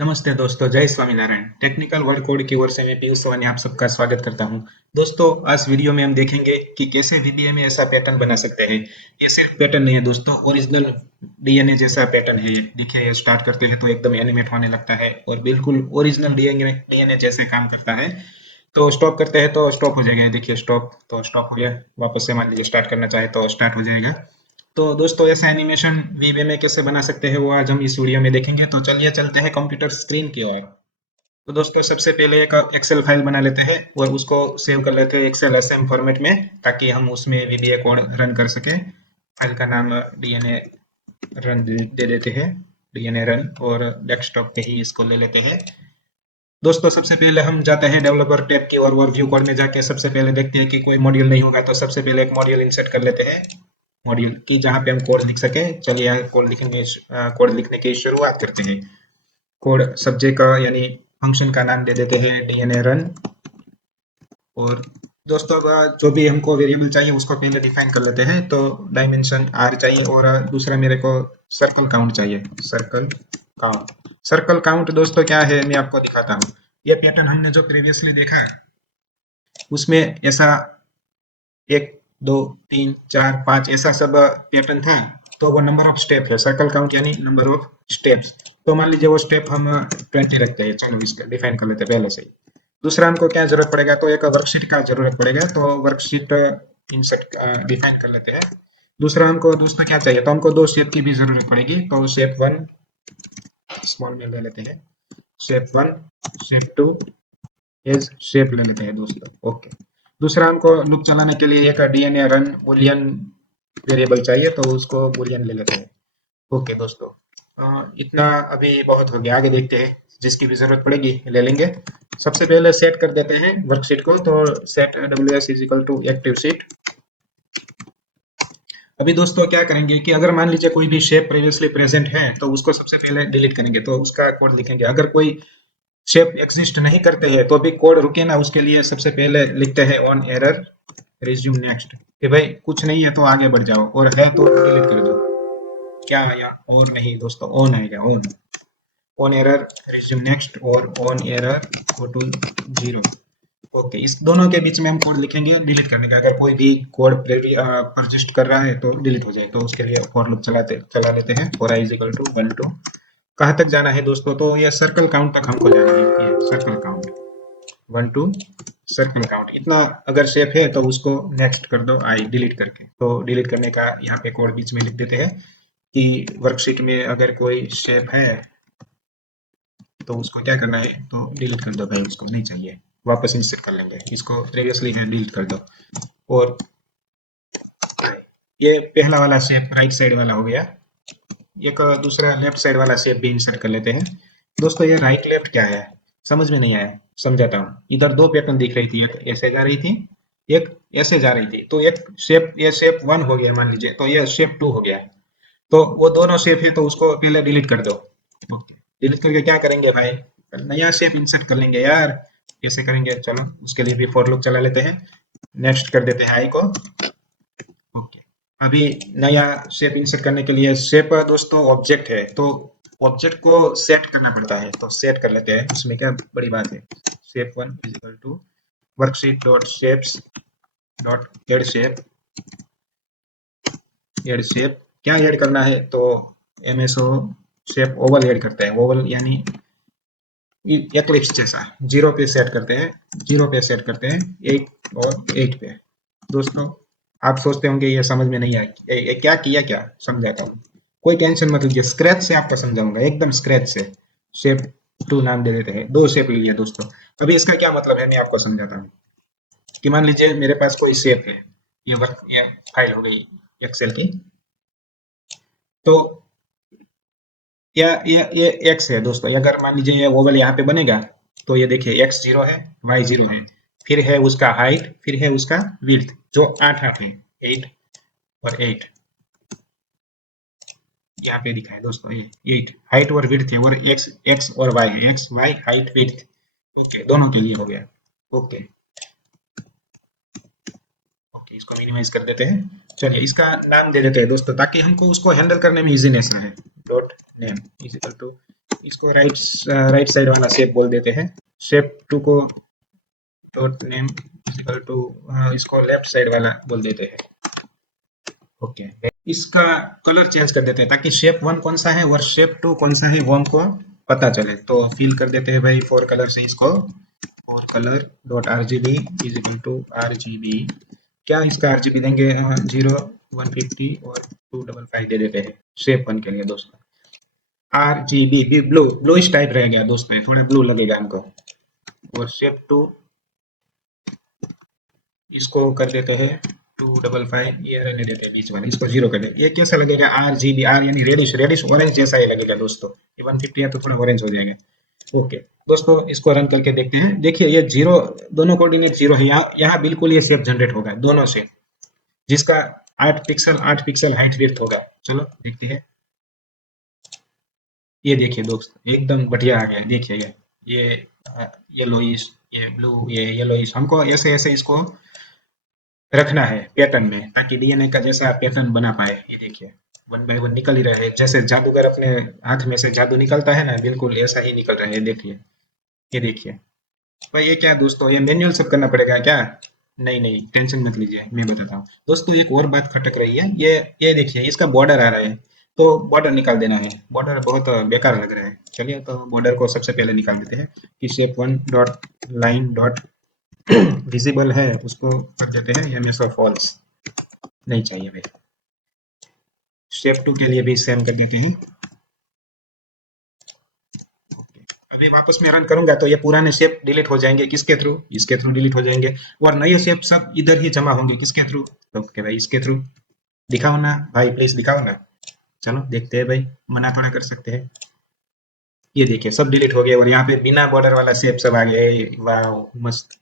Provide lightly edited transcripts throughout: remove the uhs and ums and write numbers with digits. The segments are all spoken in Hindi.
नमस्ते दोस्तों, जय स्वामीनारायण। टेक्निकल वर्ड कोड की ओर से मैं पीयूष सोनी आप सबका स्वागत करता हूं। दोस्तों, आज वीडियो में हम देखेंगे कि कैसे वीबीए में ऐसा पैटर्न बना सकते हैं। ये सिर्फ पैटर्न नहीं है दोस्तों, ओरिजिनल डीएनए जैसा पैटर्न है ये। देखिए, ये स्टार्ट करते हैं तो एकदम एनिमेट होने लगता है और बिल्कुल ओरिजिनल डीएनए डीएनए जैसे काम करता है। तो स्टॉप करते हैं तो स्टॉप हो जाएगा। ये देखिए, स्टॉप तो स्टॉप हो गया। वापस से मान लीजिए स्टार्ट करना चाहे तो स्टार्ट हो जाएगा। तो दोस्तों, ऐसा एनिमेशन वीवे में कैसे बना सकते हैं वो आज हम इस वीडियो में देखेंगे। तो चलिए चलते हैं कंप्यूटर स्क्रीन की ओर। तो दोस्तों, सबसे पहले एक एक्सेल फाइल बना लेते हैं और उसको सेव कर लेते हैं एक्सेल एसएम फॉर्मेट में, ताकि हम उसमें वीबीए कोड रन कर सके। फाइल का नाम डीएनए रन दे देते हैं, डीएनए रन, और डेस्कटॉप पे ही इसको ले लेते हैं। दोस्तों, सबसे पहले हम जाते हैं डेवलपर टैब की और व्यू कोड में जाके सबसे पहले देखते हैं कि कोई मॉड्यूल नहीं होगा। तो सबसे पहले एक मॉड्यूल इंसर्ट कर लेते हैं, मॉड्यूल की जहाँ पे हम कोड लिख सके। चलिए यहाँ कोड लिखने की शुरुआत करते हैं। कोड सब्जेक्ट का यानी फंक्शन का नाम दे देते हैं डीएनए रन। और दोस्तों, अब जो भी हमको वेरिएबल चाहिए उसको पहले डिफाइन कर लेते हैं। तो डायमेंशन आर चाहिए और दूसरा मेरे को सर्कल काउंट चाहिए। सर्कल काउंट दोस्तों क्या है, मैं आपको दिखाता हूँ। ये पैटर्न हमने जो प्रीवियसली देखा है उसमें ऐसा एक, दो, तीन, चार, पांच ऐसा सब पैटर्न था। तो वो नंबर ऑफ स्टेप है, सर्कल काउंट यानी नंबर ऑफ स्टेप्स। तो मान लीजिए वो स्टेप हम 20 रखते हैं। चलो इसका डिफाइन कर लेते हैं पहले से ही। दूसरा हमको क्या जरूरत पड़ेगा, तो एक वर्कशीट का जरूरत पड़ेगा। तो वर्कशीट इंसर्ट डिफाइन कर लेते हैं। दूसरा हमको दोस्तों क्या चाहिए, तो हमको दो शेप की भी जरूरत पड़ेगी। तो शेप वन स्मॉल में ले लेते हैं, shape one, shape two as shape ले लेते हैं दोस्तों। ओके। दूसरा हमको लूप चलाने के लिए एक डीएनए रन बूलियन वेरिएबल चाहिए, तो उसको बूलियन ले लेते हैं। ओके दोस्तों, इतना अभी बहुत हो गया। आगे देखते हैं, जिसकी भी जरूरत पड़ेगी ले लेंगे। सबसे पहले सेट कर देते हैं वर्कशीट को। तो set W S is equal to active sheet. अभी दोस्तों क्या करेंगे कि अगर मान लीजिए कोई भी शेप प्रीवियसली प्रेजेंट है तो उसको सबसे पहले डिलीट करेंगे। तो उसका कोड लिखेंगे। अगर कोई शेप एग्जिस्ट नहीं करते हैं तो भी कोड रुके ना, उसके लिए सबसे पहले लिखते हैं ऑन एरर रिज्यूम नेक्स्ट, कि भाई कुछ नहीं है तो आगे बढ़ जाओ, और है तो डिलीट कर दो। क्या आया? और नहीं दोस्तों, ऑन आएगा। On on error resume next और on error go to zero. Okay, इस दोनों के बीच में हम कोड लिखेंगे डिलीट करने का। अगर कोई भी कोड परसिस्ट कर रहा है तो डिलीट हो जाए। तो उसके लिए फॉर लूप चला लेते हैं। For I is equal to 1 to कहाँ तक जाना है दोस्तों, तो ये सर्कल काउंट तक हमको जाना है। ये circle count 1 to circle count इतना अगर शेप है तो उसको नेक्स्ट कर दो आई डिलीट करके। तो डिलीट करने का यहाँ पे कोड बीच में लिख देते हैं कि वर्कशीट में अगर कोई शेप है तो उसको क्या करना है, तो डिलीट कर दो भाई, उसको नहीं चाहिए। वापस इंसर्ट कर लेंगे इसको, प्रीवियसली है डिलीट कर दो। और ये पहला वाला शेप राइट साइड वाला हो गया। एक दूसरा लेफ्ट साइड वाला शेप भी इंसर्ट कर लेते हैं। दोस्तों, ये राइट लेफ्ट क्या है समझ में नहीं आया, समझाता हूँ। इधर दो पैटर्न दिख रही थी, एक ऐसे जा रही थी, एक ऐसे जा रही थी। तो एक शेप, ये शेप वन हो गया मान लीजिए, तो ये शेप टू हो गया। तो वो दोनों शेप है तो उसको पहले डिलीट कर दो। डिलीट करके क्या करेंगे भाई, नया शेप इंसर्ट कर लेंगे यार। कैसे करेंगे, चलो उसके लिए भी फॉर लूप चला लेते हैं। नेक्स्ट कर देते हैं आई को। ओके। अभी नया शेप इंसर्ट करने के लिए, शेप दोस्तों ऑब्जेक्ट है तो ऑब्जेक्ट को सेट करना पड़ता है। तो सेट कर लेते हैं, उसमें क्या बड़ी बात है। Shape one is equal to worksheet dot shapes dot add shape. क्या ऐड करना है, तो एमएसओ शेप ओवल ऐड करते हैं। ओवल यानी एक्लिप्स जैसा। जीरो पे सेट करते हैं, जीरो पे सेट करते हैं, 8 और 8 पे। दोस्तों, आप सोचते होंगे ये समझ में नहीं आया, क्या किया, क्या समझाता हूँ। कोई टेंशन मत लीजिए, स्क्रैच से आपको समझाऊंगा, एकदम स्क्रैच से। शेप टू नाम दे देते हैं, दो शेप लीजिए दोस्तों। अभी इसका क्या मतलब है मैं आपको समझाता हूँ। कि मान लीजिए मेरे पास कोई शेप है, ये फाइल हो गई एक्सेल की। तो ये एक्स है दोस्तों। अगर मान लीजिए ये ओवल यहाँ पे बनेगा, तो ये देखिए एक्स जीरो है, वाई जीरो है, फिर है उसका हाइट, फिर है उसका विड्थ, जो 8 8 है। 8 और 8 यहाँ पे दिखा है दोस्तों। ये 8 हाइट और विड्थ है, और एक्स एक्स और वाई है, X Y height width. Okay, दोनों के लिए हो गया। ओके। ओके, इसको मिनिमाइज कर देते हैं। चलिए इसका नाम दे देते हैं दोस्तों, ताकि हमको उसको हैंडल करने में इजीनेस रहे। Dot name is equal to इसको राइट साइड वाला शेप बोल देते हैं। शेप टू को डॉट नेम इक्वल टू इसको लेफ्ट साइड वाला बोल देते हैं। ओके, इसका कलर चेंज कर देते हैं ताकि शेप वन कौन सा है और शेप टू कौन सा है वो हमको पता चले। तो फिल कर देते हैं भाई फोर कलर से इसको, fore colour dot RGB is equal to RGB। क्या इसका RGB देंगे 0 150 और 255 दे देते हैं शेप वन के लिए दोस्तों। RGB ब्लू ब्लूइश टाइप रहेगा दोस्तों, थोड़ा ब्लू लगेगा हमको। और शेप टू इसको कर देते हैं 255, ये रहने देते हैं बीच वाले, इसको 0 कर देते। ये कैसा लगेगा RGB, आर यानी रेडिश, रेडिश ऑरेंज जैसा ही लगेगा दोस्तों। ये 150 है तो थोड़ा ऑरेंज हो जाएगा। ओके दोस्तों, इसको रन करके देखते हैं। देखिए ये 0, दोनों कोऑर्डिनेट 0 है। यहाँ बिल्कुल ये शेप जनरेट होगा दोनों से, जिसका 8 पिक्सल हाइट विड्थ होगा। चलो देखते हैं। ये देखिए दोस्त एकदम बढ़िया आ गया, देखिएगा ये येलोइश, ये ब्लू, ये येलोइश। हमको ऐसे ऐसे इसको रखना है पैटर्न में ताकि DNA का जैसा पैटर्न बना पाए। ये देखिए वन बाय वन निकल ही रहे हैं, जैसे जादूगर अपने हाथ में से जादू निकलता है ना, बिल्कुल ऐसा ही निकल रहा है। देखिए ये देखिए भाई, ये क्या दोस्तों, ये मैनुअल सब करना पड़ेगा क्या? नहीं नहीं, टेंशन मत लीजिए, मैं बताता हूँ दोस्तों। एक और बात खटक रही है, ये देखिए इसका बॉर्डर आ रहा है, तो बॉर्डर निकाल देना है। बॉर्डर बहुत बेकार लग रहा है। चलिए तो बॉर्डर को सबसे पहले निकाल देते हैं कि shape one dot line dot visible है उसको कर देते हैं हमेशा फॉल्स, नहीं चाहिए भाई। शेप टू के लिए भी सेम कर देते हैं। अभी वापस मैं रन करूंगा तो ये पुराने शेप डिलीट हो जाएंगे। किसके थ्रू? इसके थ्रू डिलीट हो जाएंगे, और नए शेप सब इधर ही जमा होंगे। किसके थ्रू? ओके भाई, इसके थ्रू। दिखाओ ना भाई, प्लीज दिखाओ ना। चलो देखते हैं भाई, मना थोड़ा कर सकते हैं। ये देखिए सब डिलीट हो गए और यहाँ पे बिना बॉर्डर वाला शेप सब आ गया। वाह मस्त।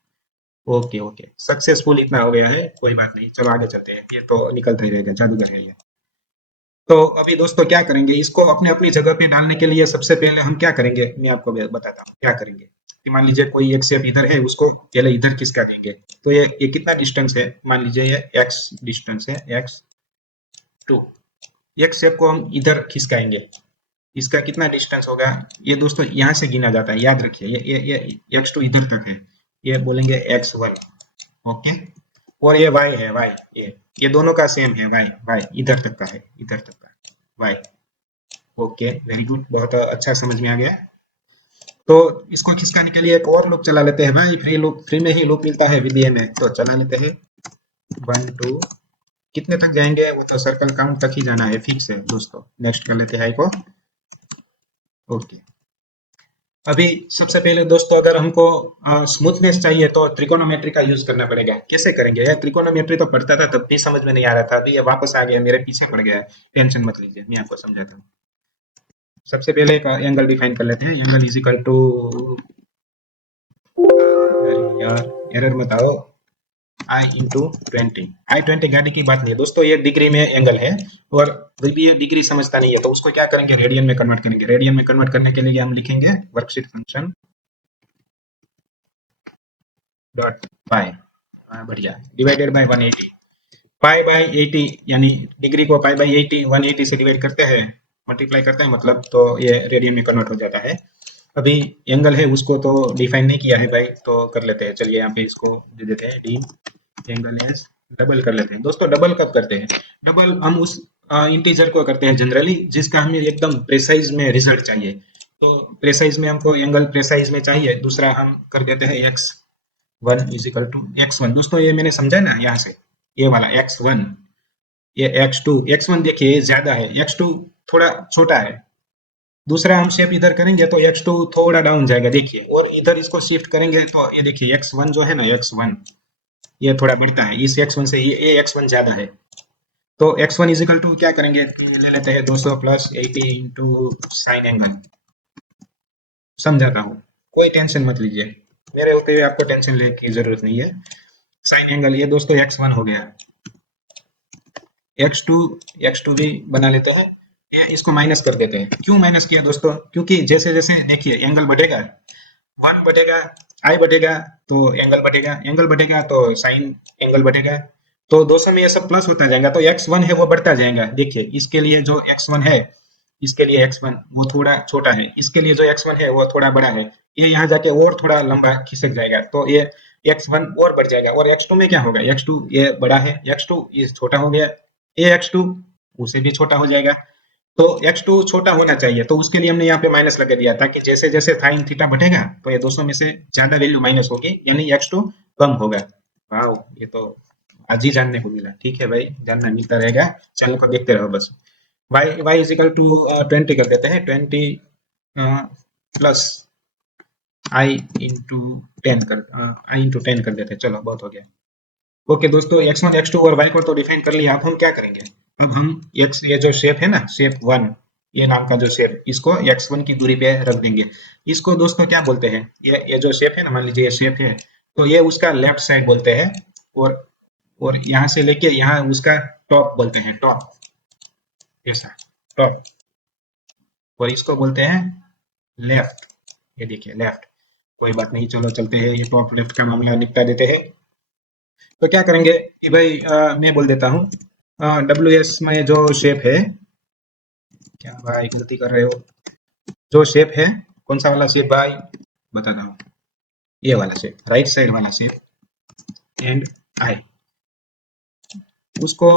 ओके ओके, सक्सेसफुल इतना हो गया है, कोई बात नहीं। चलो आगे चलते हैं, ये तो निकलता ही रहेगा, जादूगर है ये। तो अभी दोस्तों क्या करेंगे, इसको अपने अपनी जगह पे डालने के लिए सबसे पहले हम क्या करेंगे, मैं आपको बताता हूँ क्या करेंगे। कि मान लीजिए कोई एक शेप इधर है, उसको पहले इधर खिसका देंगे। तो ये कितना डिस्टेंस है, मान लीजिए ये x डिस्टेंस है, x2। एक शेप को हम इधर खिसकाएंगे, इसका कितना डिस्टेंस होगा? ये दोस्तों यहाँ से गिना जाता है, याद रखिए। ये x2 इधर तक है, ये बोलेंगे x1। ओके, और ये y है, y, ये दोनों का सेम है, y इधर तक का है, इधर तक का y। ओके वेरी गुड, बहुत अच्छा समझ में आ गया। तो इसको खिसकाने के लिए एक और लूप चला लेते हैं भाई, फ्री में ही लूप मिलता है VBA में, तो चला लेते हैं। 1 2, कितने तक जाएंगे वो तो सर्कल काउंट तक ही जाना है, फिक्स है दोस्तों। नेक्स्ट कर लेते हैं को। ओके, अभी सबसे पहले दोस्तों अगर हमको स्मूथनेस चाहिए तो त्रिकोणोमेट्री का यूज करना पड़ेगा। कैसे करेंगे यार? त्रिकोणोमेट्री तो पढ़ता था तब भी समझ में नहीं आ रहा था, अभी ये वापस आ गया, मेरे पीछे पड़ गया है। टेंशन मत लीजिए, मैं आपको समझाता हूँ। सबसे पहले एक एंगल डिफाइन कर लेते हैं। एंगल इज इक्वल टू, यार एरर मत आओ, आई इंटू 20। I20 गाड़ी की बात नहीं है दोस्तों, ये डिग्री में एंगल है, और भी ये डिग्री समझता नहीं है तो उसको क्या करेंगे, रेडियन में कन्वर्ट करेंगे। रेडियन में कन्वर्ट करने के लिए हम लिखेंगे वर्कशीट फंक्शन डॉट पाई, बढ़िया, डिवाइडेड बाय 180। पाई बाय 80 यानी डिग्री को पाई बाय 80 180 से डिवाइड करते हैं, मल्टीप्लाई करते हैं मतलब, तो ये रेडियन में कन्वर्ट हो जाता है। अभी एंगल है उसको तो डिफाइन नहीं किया है भाई, तो कर लेते हैं। चलिए यहाँ पे इसको दे देते हैं डी एंगल एस, डबल कर लेते हैं दोस्तों। डबल कब करते हैं? डबल हम उस इंटीजर को करते हैं जनरली जिसका हमें एकदम प्रेसाइज में रिजल्ट चाहिए। तो प्रेसाइज में हमको एंगल प्रेसाइज में चाहिए, दूसरा हम कर देते हैं x1 is equal to x1। दोस्तों ये मैंने समझा ना, यहाँ से ये वाला x1, ये x1 देखिए ज्यादा है, x2 थोड़ा छोटा है। दूसरा हम शेप इधर करेंगे तो x2 थोड़ा डाउन जाएगा देखिए, और इधर इसको शिफ्ट करेंगे तो ये देखिए x1 जो है ना, x1 ये थोड़ा बढ़ता है इस x1 से, ये x1 ज्यादा है। तो x1 इज इक्वल टू क्या करेंगे, ले लेते हैं 200 प्लस 80 इंटू साइन एंगल। समझाता हूँ, कोई टेंशन मत लीजिए, मेरे होते हुए आपको टेंशन लेने की जरूरत नहीं है। साइन एंगल ये दोस्तों x1 हो गया, x2 भी बना लेते हैं। ये इसको माइनस कर देते हैं। क्यों माइनस किया दोस्तों? क्योंकि जैसे जैसे देखिए एंगल बढ़ेगा, 1 बढ़ेगा, आई बढ़ेगा तो एंगल बढ़ेगा तो साइन एंगल बढ़ेगा, तो 200 में ये सब प्लस होता जाएगा, तो x1 है वो बढ़ता जाएगा। देखिए इसके लिए जो x1 है इसके लिए x1 वो थोड़ा छोटा है, इसके लिए जो x1 है वो थोड़ा बड़ा है, ये यहाँ जाके और थोड़ा लंबा खिसक जाएगा, तो ये x1 और बढ़ जाएगा, और x2 में क्या होगा, x2 ये बड़ा है, x2 ये छोटा हो गया, ये x2 उसे भी छोटा हो जाएगा, तो x2 छोटा होना चाहिए, तो उसके लिए हमने यहाँ पे माइनस लगा दिया, ताकि जैसे जैसे साइन थीटा बढ़ेगा तो ये 200 में से ज्यादा वैल्यू माइनस होगी, यानी x2 कम होगा। वाह, ये तो आज ही जानने को मिला। ठीक है भाई, जानना मिलता रहेगा, चैनल को देखते रहो बस। y इज इक्वल टू 20 कर देते हैं, 20 प्लस आई इंटू 10 कर आई इंटू 10 कर देते हैं, चलो बहुत हो गया। ओके दोस्तों, x1 x2 और y को तो डिफाइन कर लिया, अब हम क्या करेंगे, अब हम x ये जो शेप है ना, शेप 1 ये नाम का जो शेप, इसको x1 की दूरी पे रख देंगे। इसको दोस्तों क्या बोलते हैं, ये जो शेप है ना, मान लीजिए ये शेप है, तो ये उसका लेफ्ट साइड बोलते हैं, और और यहाँ से लेके यहाँ उसका टॉप बोलते हैं, टॉप, ऐसा टॉप, और इसको बोलते हैं लेफ्ट, ये देखिए लेफ्ट। कोई बात नहीं, चलो चलते हैं, ये टॉप लेफ्ट का मामला निपटा देते हैं। तो क्या करेंगे कि भाई मैं बोल देता हूँ, डब्ल्यू एस में जो शेप है, क्या भाई गलती कर रहे हो, जो शेप है, कौन सा वाला शेप भाई, बताता हूँ, ये वाला शेप, राइट साइड वाला शेप, एंड आई, उसको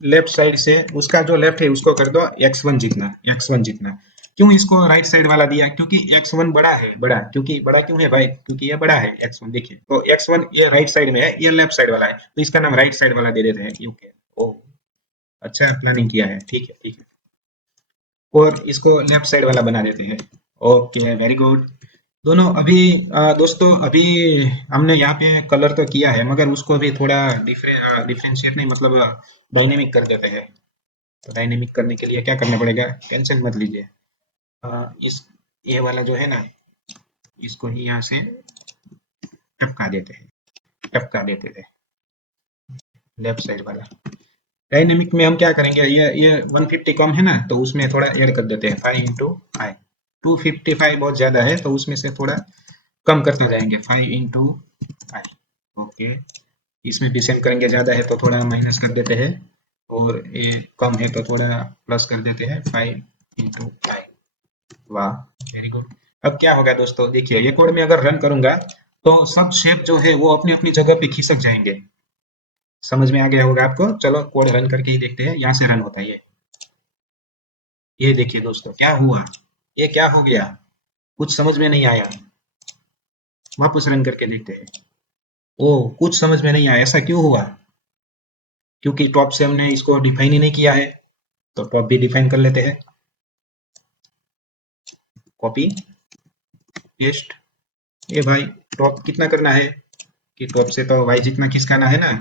लेफ्ट साइड से, उसका जो लेफ्ट है उसको कर दो x1 जितना, x1 जितना। क्यों इसको राइट साइड वाला दिया, क्योंकि x1 बड़ा है, बड़ा, क्योंकि बड़ा क्यों है भाई, क्योंकि ये बड़ा है x1, देखिए तो x1 ये राइट साइड में है, ये लेफ्ट साइड वाला है, तो इसका नाम राइट साइड वाला दे देते हैं, ओके। ओ, अच्छा प्लानिंग किया है, ठीक है ठीक है, और इसको लेफ्ट साइड वाला बना देते हैं। Okay very good. दोनों अभी दोस्तों अभी हमने यहाँ पे कलर तो किया है, मगर उसको अभी थोड़ा डिफरेंशिएट नहीं, मतलब डायनेमिक कर देते हैं। तो डायनेमिक करने के लिए क्या करना पड़ेगा, टेंशन मत लीजिए, इस ये वाला जो है ना, इसको ही यहाँ से टपका देते हैं, टपका देते थे, लेफ्ट साइड वाला। डायनेमिक में हम क्या करेंगे, ये 150 कम है ना, तो उसमें थोड़ा ऐड कर देते हैं, 5 × I, 255 बहुत ज्यादा है, तो उसमें से थोड़ा कम करते जाएंगे, 5 × I। ओके, इसमें भी सेम करेंगे, ज्यादा है तो थोड़ा माइनस कर देते हैं, और ये कम है तो थोड़ा प्लस कर देते हैं, 5 × I। वाह, वेरी गुड। अब क्या होगा दोस्तों, देखिए ये कोड में अगर रन करूंगा, तो सब शेप जो है वो अपनी अपनी जगह पे खिसक जाएंगे। समझ में आ गया होगा आपको, चलो कोड रन करके ही देखते हैं, यहाँ से रन होता है ये देखिए दोस्तों क्या हुआ, ये क्या हो गया, कुछ समझ में नहीं आया, वापस रन करके देखते हैं। ओ, कुछ समझ में नहीं आया, ऐसा क्यों हुआ, क्योंकि टॉप से हमने इसको डिफाइन ही नहीं किया है, तो टॉप भी डिफाइन कर लेते हैं, कॉपी पेस्ट। ये भाई टॉप कितना करना है, कि टॉप से तो वाई जितना खिसकाना है ना,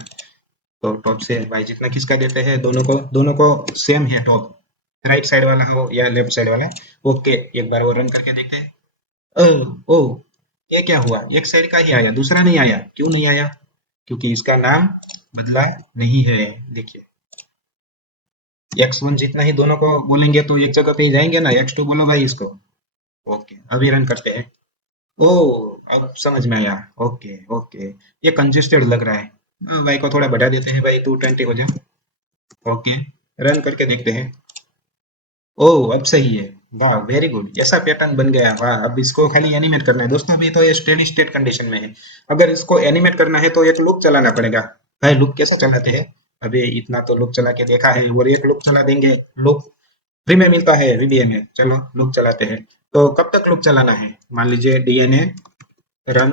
तो टॉप से वाई जितना खिसका देते हैं, दोनों को सेम है टॉप, राइट साइड वाला हो या लेफ्ट साइड वाला। ओके, एक बार वो रन करके देखते हैं। ओ ओ, ये क्या हुआ, एक साइड का ही आया, दूसरा नहीं आया, क्यों नहीं आया, क्योंकि इसका नाम बदला नहीं है। देखिए x1 जितना ही दोनों को बोलेंगे तो एक जगह पे ही जाएंगे ना, x2 बोलो भाई इसको। ओके, अभी रन करते हैं। ओ, अब समझ में आया, ओके ओके, ये कंजेस्टेड लग रहा है, भाई को थोड़ा बढ़ा देते हैं भाई, 220 हो जाए। ओके, रन करके देखते हैं। ओह, अब सही है, वाह वेरी गुड, ऐसा पैटर्न बन गया, वाह। अब इसको खाली एनिमेट करना है दोस्तों, अभी तो ये स्टेडी स्टेट कंडीशन में है, अगर इसको एनिमेट करना है तो एक लूप चलाना पड़ेगा। भाई लूप कैसे चलाते हैं, अभी इतना तो लूप चला के देखा है, और एक लूप चला देंगे, लूप फ्री में मिलता है वीबीए में, चलो लूप चलाते हैं। तो कब तक लूप चलाना है, मान लीजिए डीएनए रन,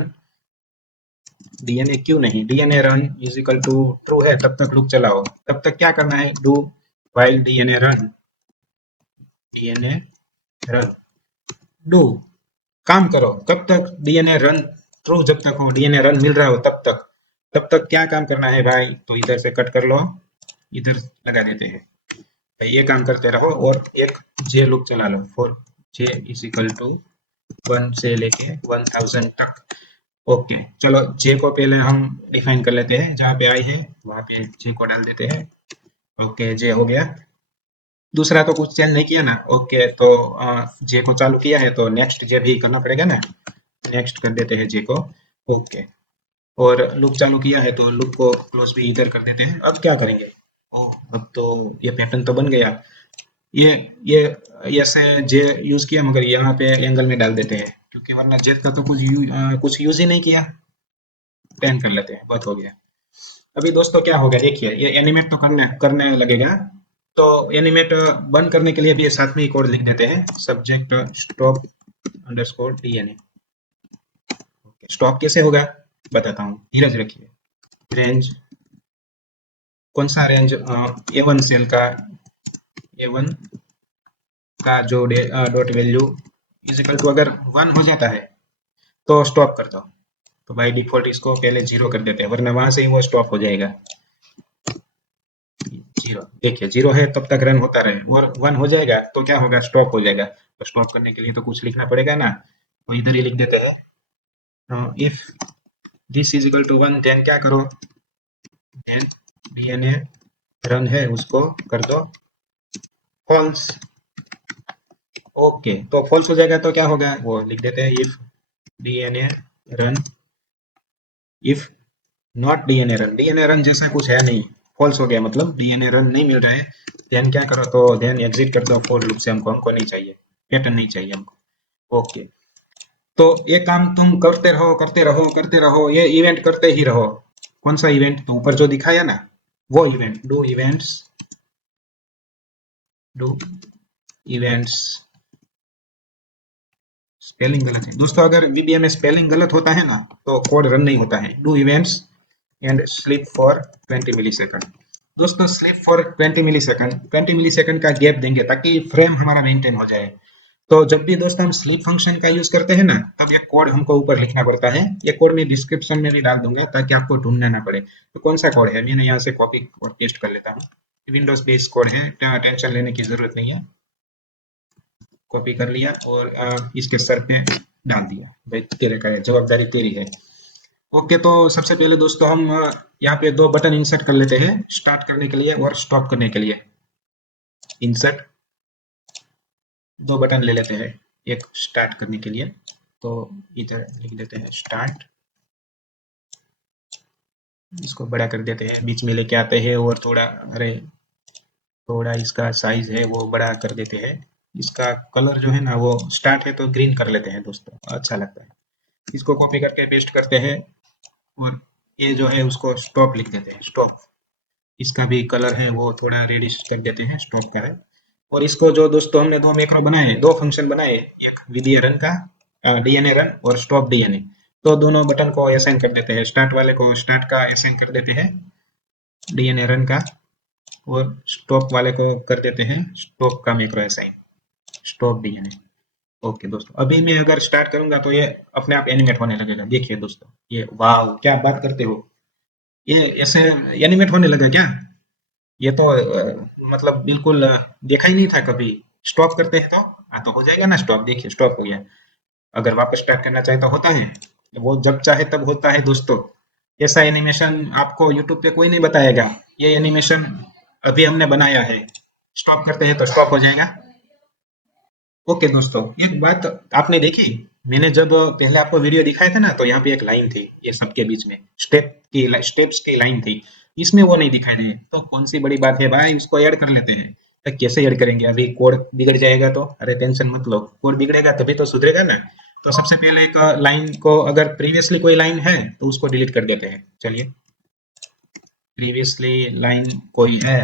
डीएनए क्यों नहीं, DNA run is equal to true है, तब तक लूप चलाओ, तब तक क्या करना है, do while DNA run, DNA run, do, काम करो, कब तक, डीएनए रन ट्रू जब तक हो, डीएनए रन मिल रहा हो तब तक क्या काम करना है भाई, तो इधर से कट कर लो, इधर लगा देते हैं भाई, ये काम करते रहो, और एक जे लूप चला लो, for J is equal to 1 से लेके 1000 तक। ओके, चलो जे को पहले हम डिफाइन कर लेते हैं, जहाँ पे आई है वहां पे जे को डाल देते हैं। ओके, जे हो गया, दूसरा तो कुछ चेंज नहीं किया ना, ओके, तो जे को चालू किया है तो नेक्स्ट जे भी करना पड़ेगा ना, नेक्स्ट कर देते हैं जे को। ओके, और लूप चालू किया है तो लूप को क्लोज भी इधर कर देते हैं। अब क्या करेंगे, ओह अब तो ये पैटर्न तो बन गया, ये ये ऐसे जे यूज किया, मगर यहाँ पे एंगल में डाल देते हैं क्योंकि वरना जेड का तो कुछ यूज ही नहीं किया। 10 कर लेते हैं, बहुत हो गया। अभी दोस्तों क्या होगा देखिए, ये एनिमेट तो करने करने लगेगा। तो एनिमेट बंद करने के लिए भी ये साथ में ही कोड लिख देते हैं, subject stop underscore DNA. Stop कैसे होगा बताता हूँ, धीरज रखिए। रेंज, कौन सा रेंज, A1 सेल का, A1 का जो dot value is equal to अगर 1 हो जाता है तो स्टॉप कर दो। तो बाय डिफॉल्ट इसको पहले 0 कर देते हैं, वरना वहां से ही वो स्टॉप हो जाएगा। 0, देखिए 0 है तब तक रन होता रहे, और 1 हो जाएगा तो क्या होगा, स्टॉप हो जाएगा। तो स्टॉप करने के लिए तो कुछ लिखना पड़ेगा ना, तो इधर ही लिख देते हैं, if this is equal to 1 then क्या करो, देन डीएनए रन है उसको कर दो फॉल्स। ओके, तो फॉल्स हो जाएगा तो क्या होगा, वो लिख देते हैं if DNA run, if not DNA run, DNA run जैसा कुछ है नहीं, फॉल्स हो गया मतलब डीएनए रन नहीं मिल रहा है। देन क्या करो, तो देन एग्जिट कर दो फॉर लूप से, हमको नहीं चाहिए, पैटर्न नहीं चाहिए हमको। ओके, तो ये काम तुम करते रहो करते रहो करते रहो, ये इवेंट करते ही रहो। कौन सा इवेंट, तो ऊपर जो दिखाया ना वो event, do events, do events. Spelling गलत है दोस्तों, अगर वीबीए में स्पेलिंग गलत होता है ना तो कोड रन नहीं होता है। Do events and sleep for 20 millisecond. दोस्तों sleep for 20 millisecond, 20 millisecond का गैप देंगे ताकि फ्रेम हमारा मेंटेन हो जाए। तो जब भी दोस्तों हम स्लीप फंक्शन का यूज करते हैं ना, तब ये कोड हमको ऊपर लिखना पड़ता है। ये कोड मैं डिस्क्रिप्शन में भी डाल दूंगा ताकि आपको ढूंढना ना पड़े। तो कौन सा कोड है, मैंने यहाँ से कॉपी और पेस्ट कर लेता हूँ। विंडोज बेस्ड कोड है, टेंशन लेने की जरूरत नहीं है। कॉपी कर लिया और इसके सर पे डाल दिया, भाई तेरे का है, जवाबदारी तेरी है। ओके, तो सबसे पहले दोस्तों हम यहाँ पे दो बटन इंसर्ट कर लेते हैं, स्टार्ट करने के लिए और स्टॉप करने के लिए। इंसर्ट, दो बटन ले लेते हैं, एक स्टार्ट करने के लिए, तो इधर लिख देते हैं स्टार्ट, इसको बड़ा कर देते हैं, बीच में लेके आते हैं और थोड़ा, अरे थोड़ा इसका साइज है वो बड़ा कर देते हैं। इसका कलर जो है ना, वो स्टार्ट है तो ग्रीन कर लेते हैं दोस्तों, अच्छा लगता है। इसको कॉपी करके पेस्ट करते हैं, और ये जो है उसको स्टॉप लिख देते हैं, स्टॉप। इसका भी कलर है वो थोड़ा रेडिश कर देते हैं, स्टॉप का है। और इसको जो दोस्तों हमने दो मैक्रो बनाए, दो फंक्शन बनाए, एक वीडीए रन का, डीएनए रन और स्टॉप डीएनए, तो दोनों बटन को असाइन कर देते हैं। स्टार्ट वाले को स्टार्ट का असाइन कर देते हैं डीएनए रन का, और स्टॉप वाले को कर देते हैं स्टॉप का macro assign, stop DNA. Okay दोस्तों, अभी मैं अगर स्टार्ट करूंगा तो ये अपने आप एनिमेट होने लगेगा। देखिए दोस्तों, ये वाह क्या बात करते हो, ये ऐसे एनिमेट होने लगा क्या? ये तो मतलब बिल्कुल देखा ही नहीं था कभी। स्टॉप करते हैं तो हाँ, तो हो जाएगा ना स्टॉप, देखिए स्टॉप हो गया। अगर वापस स्टार्ट करना चाहे तो होता है, वो जब चाहे तब होता है दोस्तों। ऐसा एनिमेशन आपको यूट्यूब पे कोई नहीं बताएगा, ये एनिमेशन अभी हमने बनाया है। स्टॉप करते हैं तो स्टॉप हो जाएगा। ओके दोस्तों, एक बात आपने देखी, मैंने जब पहले आपको वीडियो दिखाया था ना, तो यहाँ पे एक लाइन थी, ये सबके बीच में स्टेप्स की लाइन थी, इसमें वो नहीं दिखाई दे, तो कौन सी बड़ी बात है भाई, उसको ऐड कर लेते हैं। तो कैसे ऐड करेंगे, अभी कोड बिगड़ जाएगा तो, अरे टेंशन मत लो, कोड बिगड़ेगा तभी तो सुधरेगा ना। तो सबसे पहले एक लाइन को, अगर प्रीवियसली कोई लाइन है तो उसको डिलीट कर देते हैं। चलिए, प्रीवियसली लाइन कोई है,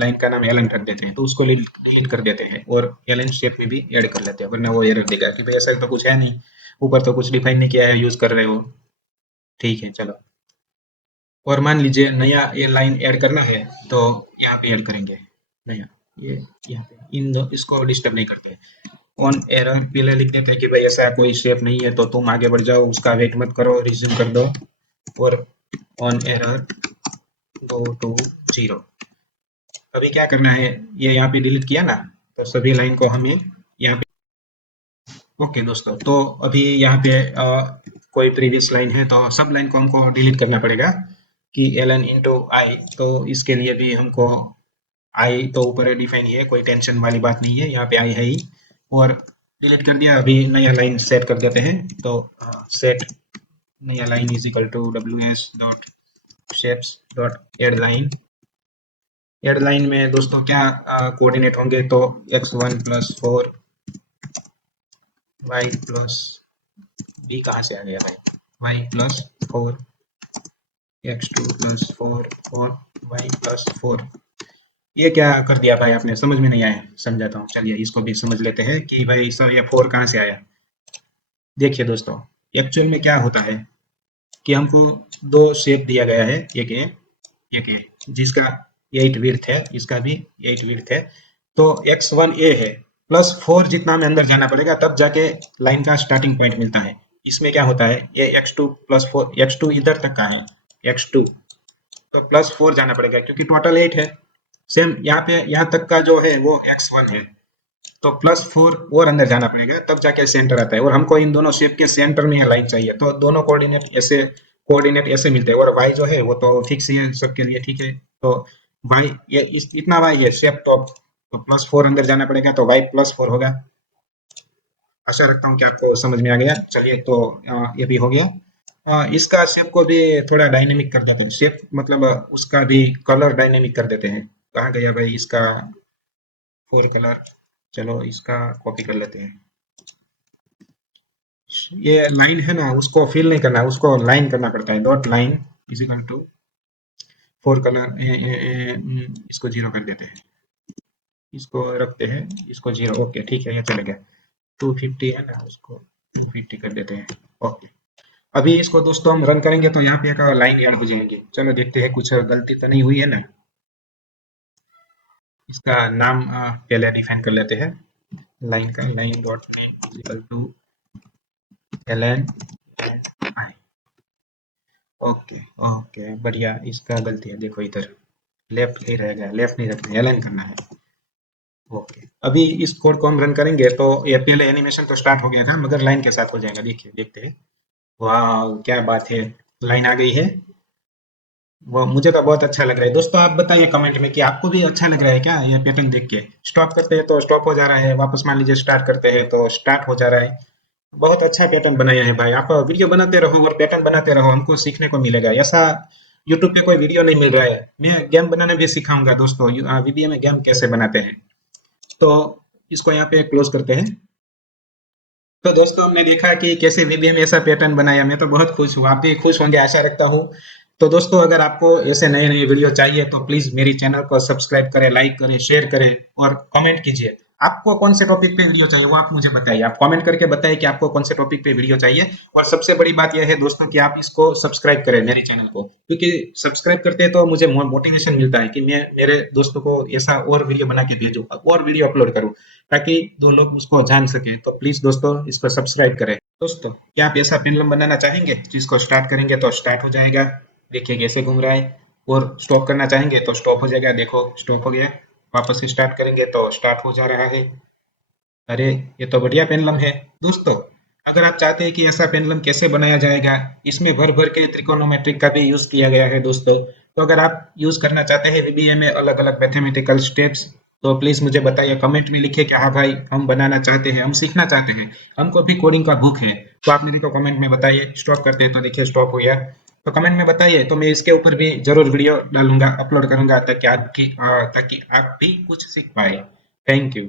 लाइन का नाम एलन रख देते हैं, तो उसको डिलीट कर देते हैं और एलन शेप में भी ऐड कर लेते हैं, वरना वो एरर देगा कि भाई ऐसा तो कुछ है नहीं, ऊपर तो कुछ डिफाइन नहीं किया है, यूज कर रहे हो। ठीक है चलो, और मान लीजिए नया ये लाइन ऐड करना है, तो यहाँ पे ऐड करेंगे नया, ये यहाँ पे इसको डिस्टर्ब नहीं करते। ऑन एरर पहले लिख देते हैं कि भाई ऐसा कोई शेप नहीं है, तो तुम आगे बढ़ जाओ, उसका वेट मत करो, रिज्यूम कर दो, और ऑन एरर गो टू 0। अभी क्या करना है, ये यहाँ पे डिलीट किया ना, तो सभी लाइन को हमें यहाँ पे, ओके दोस्तों, तो अभी यहाँ पे कोई प्रीवियस लाइन है तो सब लाइन को हमको डिलीट करना पड़ेगा, कि ln इंटू आई, तो इसके लिए भी हमको आई तो ऊपर डिफाइन ही है, कोई टेंशन वाली बात नहीं है, यहाँ पे आई है ही, और डिलीट कर दिया। अभी नया लाइन सेट कर देते हैं, तो सेट नया line is equal to ws dot shapes dot add line, add line में दोस्तों क्या कोऑर्डिनेट होंगे, तो x1 + 4 y+b कहाँ से आ गया भाई, y+4 x2 + 4 और y+4। ये क्या कर दिया भाई आपने, समझ में नहीं आया, समझाता हूँ, चलिए इसको भी समझ लेते हैं कि भाई सर ये 4 कहाँ से आया। देखिए दोस्तों, एक्चुअल में क्या होता है कि हमको दो शेप दिया गया है, एक ये जिसका 8 विड्थ है, इसका भी 8 विड्थ है। तो x1a है, +4 जितना हमें अंदर जाना पड़ेगा तब जाके लाइन का स्टार्टिंग पॉइंट मिलता है। इसमें क्या होता है, ये x2 + 4, x2 इधर तक का है, x2 तो +4 जाना पड़ेगा क्योंकि टोटल 8 है। सेम यहाँ पे, यहाँ तक का जो है वो x1 है, तो +4 और अंदर जाना पड़ेगा तब जाके सेंटर आता है। और हमको इन दोनों शेप के सेंटर में लाइन चाहिए, तो दोनों कोऑर्डिनेट ऐसे मिलते हैं। और y जो है वो तो फिक्स ही है सबके लिए, ठीक है। तो y ये इतना y है शेप टॉप, तो +4 अंदर जाना पड़ेगा तो y+4 होगा। आशा रखता हूँ कि आपको समझ में आ गया। चलिए तो ये भी हो गया। इसका शेप को भी थोड़ा डायनेमिक कर देते हैं, शेप मतलब उसका भी कलर डायनेमिक कर देते हैं। कहाँ गया भाई इसका 4 कलर, चलो इसका कॉपी कर लेते हैं। ये लाइन है ना, उसको फिल नहीं करना, उसको लाइन करना पड़ता है। Dot line is equal to 4 colour, इसको 0 कर देते हैं, इसको रखते हैं, इसको 0, ओके ठीक है, ये चलेगा। 250 है ना, उसको 250 कर देते हैं, ओके। अभी इसको दोस्तों हम रन करेंगे तो यहाँ पे एक लाइन ऐड हो जाएंगे। चलो देखते हैं कुछ गलती तो नहीं हुई है ना। इसका नाम पहले डिफाइन कर लेते हैं, लाइन का, line dot name is equal to ln and I. Okay okay बढ़िया। इसका गलती है, देखो इधर लेफ्ट ही रह गया, लेफ्ट नहीं रखना, एलाइन करना है। ओके, अभी इस कोड को हम रन करेंगे तो ये पहले एनिमेशन तो स्टार्ट हो गया था मगर लाइन के साथ हो जाएगा, देखिए देखते हैं। वाह क्या बात है, लाइन आ गई है। वो मुझे तो बहुत अच्छा लग रहा है। दोस्तों आप बताइए कमेंट में कि आपको भी अच्छा लग रहा है क्या ये पैटर्न देख के। स्टॉप करते हैं तो स्टॉप हो जा रहा है, वापस मान लीजिए स्टार्ट करते हैं तो स्टार्ट हो जा रहा है। बहुत अच्छा पैटर्न बनाया है भाई। आप वीडियो बनाते रहो और पैटर्न बनाते रहो, हमको सीखने को मिलेगा। ऐसा यूट्यूब पे कोई वीडियो नहीं मिल रहा है। मैं गेम बनाने भी सिखाऊंगा दोस्तों, वीबीए में गेम कैसे बनाते हैं। तो इसको यहाँ पे क्लोज करते हैं। तो दोस्तों हमने देखा कि कैसे वीबीए में ऐसा पैटर्न बनाया। मैं तो बहुत खुश हूँ, आप भी खुश होंगे आशा रखता हूँ। तो दोस्तों अगर आपको ऐसे नए नए वीडियो चाहिए तो प्लीज मेरी चैनल को सब्सक्राइब करें, लाइक करें, शेयर करें और कमेंट कीजिए। आपको कौन से टॉपिक पे वीडियो चाहिए वो आप मुझे बताइए, आप कमेंट करके बताइए कि आपको कौन से टॉपिक पे वीडियो चाहिए। और सबसे बड़ी बात यह है दोस्तों कि आप इसको सब्सक्राइब करें मेरी चैनल को, क्योंकि सब्सक्राइब करते हैं तो मुझे मोटिवेशन मिलता है कि मैं मेरे दोस्तों को ऐसा और वीडियो बना के भेजूं और वीडियो अपलोड करूं, ताकि दो लोग उसको जान सके। तो प्लीज दोस्तों इसको सब्सक्राइब करें। दोस्तों क्या आप ऐसा पेंडुलम बनाना चाहेंगे जिसको स्टार्ट करेंगे तो स्टार्ट हो जाएगा, देखिए कैसे घूम रहा है। और स्टॉप करना चाहेंगे तो स्टॉप हो जाएगा, देखो स्टॉप हो गया। वापस से स्टार्ट करेंगे तो स्टार्ट हो जा रहा है। अरे ये तो बढ़िया पेंडुलम है। दोस्तों अगर आप चाहते हैं कि ऐसा पेंडुलम कैसे बनाया जाएगा, इसमें भर भर के त्रिकोणोमेट्रिक का भी यूज किया गया है दोस्तों। तो अगर आप यूज करना चाहते हैं वीबीए में अलग अलग मैथमेटिकल स्टेप्स, तो प्लीज मुझे बताइए, कमेंट में लिखिए कि हाँ भाई हम बनाना चाहते हैं, हम सीखना चाहते हैं, हमको भी कोडिंग का भूख है। तो आप मेरे को कमेंट में बताइए। स्टॉप करते हैं तो देखिए स्टॉप हो गया। तो कमेंट में बताइए, तो मैं इसके ऊपर भी जरूर वीडियो डालूंगा, अपलोड करूंगा, ताकि आप भी कुछ सीख पाए। Thank you.